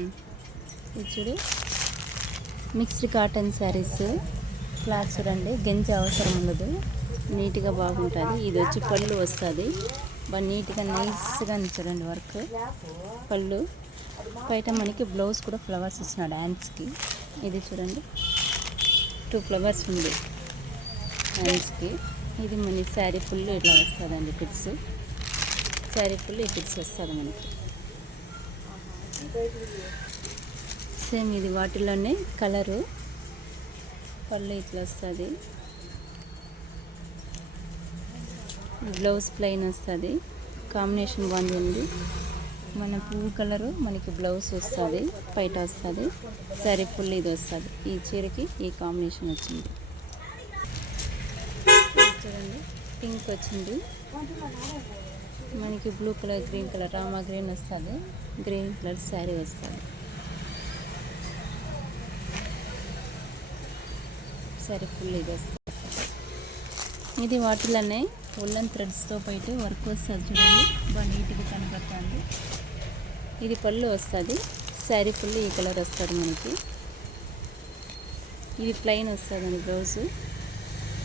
ఇది చూడు, mixed cotton saris. Cloth చూడండి, గెంజి అవసరం ఉండదు, నీట్గా బాగుంటుంది. ఇది వచ్చి పళ్ళు వస్తుంది, బాగా నీట్గా నైస్గా చూడండి వర్క్. పళ్ళు బయట మనకి బ్లౌజ్ కూడా ఫ్లవర్స్ ఇచ్చినాడు హ్యాండ్స్కి. ఇది చూడండి, 2 ఫ్లవర్స్ ఉంది హ్యాండ్స్కి. ఇది మన శారీ ఫుల్ ఇట్లా వస్తుందండి పిట్స్. శారీ ఫుల్ ఈ పిట్స్ వస్తుంది మనకి. సేమ్ ఇది వాటిలోనే కలరు. పళ్ళు ఇట్లా వస్తుంది, బ్లౌజ్ ప్లెయిన్ వస్తుంది. కాంబినేషన్ బాగుంది. మన పువ్వు కలరు మనకి బ్లౌజ్ వస్తుంది, బయట వస్తుంది. శారీ ఫుల్ ఇది వస్తుంది. ఈ చీరకి ఈ కాంబినేషన్ వచ్చింది. చూడండి, పింక్ వచ్చింది మనకి. Blue colour, green colour, Rama green వస్తుంది. గ్రీన్ కలర్ శారీ వస్తుంది. శారీ ఫుల్ ఇది వస్తుంది. ఇది వాటిలోనే ఉల్లన్ థ్రెడ్స్తో బయట వర్క్ వస్తుంది చూడండి, బాగా నీట్గా కనపడుతుంది. ఇది పళ్ళు వస్తుంది. శారీ ఫుల్ ఈ కలర్ వస్తుంది మనకి. ఇది ప్లెయిన్ వస్తుందండి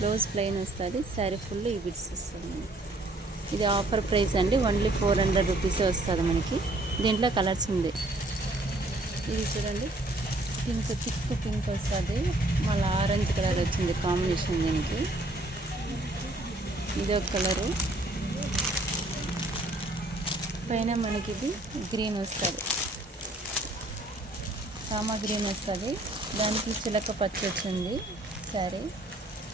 బ్లౌజ్ ప్లెయిన్ వస్తుంది. శారీ ఫుల్ ఈ బిట్స్ వస్తుంది మనకి. ఇది ఆఫర్ ప్రైస్ అండి, ఓన్లీ 400 రూపీసే వస్తుంది మనకి. దీంట్లో కలర్స్ ఉంది. ఇది చూడండి, పింక్, థిక్ పింక్ వస్తుంది, మళ్ళీ ఆరెంజ్ కలర్ వచ్చింది కాంబినేషన్ దీనికి. ఇది ఒక కలరు. పైన మనకి ఇది గ్రీన్ వస్తుంది, రామా గ్రీన్ వస్తుంది. దానికి చిలక పచ్చ వచ్చింది శారీ.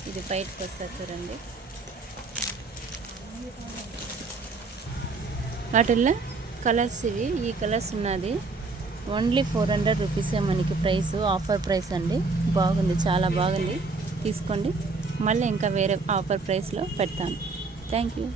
ఇది బయటకు వస్తుంది చూడండి. వాటిల్లో కలర్స్ ఇవి, ఈ కలర్స్ ఉన్నది. ఓన్లీ 400 రూపీసే మనకి ప్రైస్, ఆఫర్ ప్రైస్ అండి. బాగుంది, చాలా బాగుంది, తీసుకోండి. మళ్ళీ ఇంకా వేరే ఆఫర్ ప్రైస్లో పెడతాను. Thank you.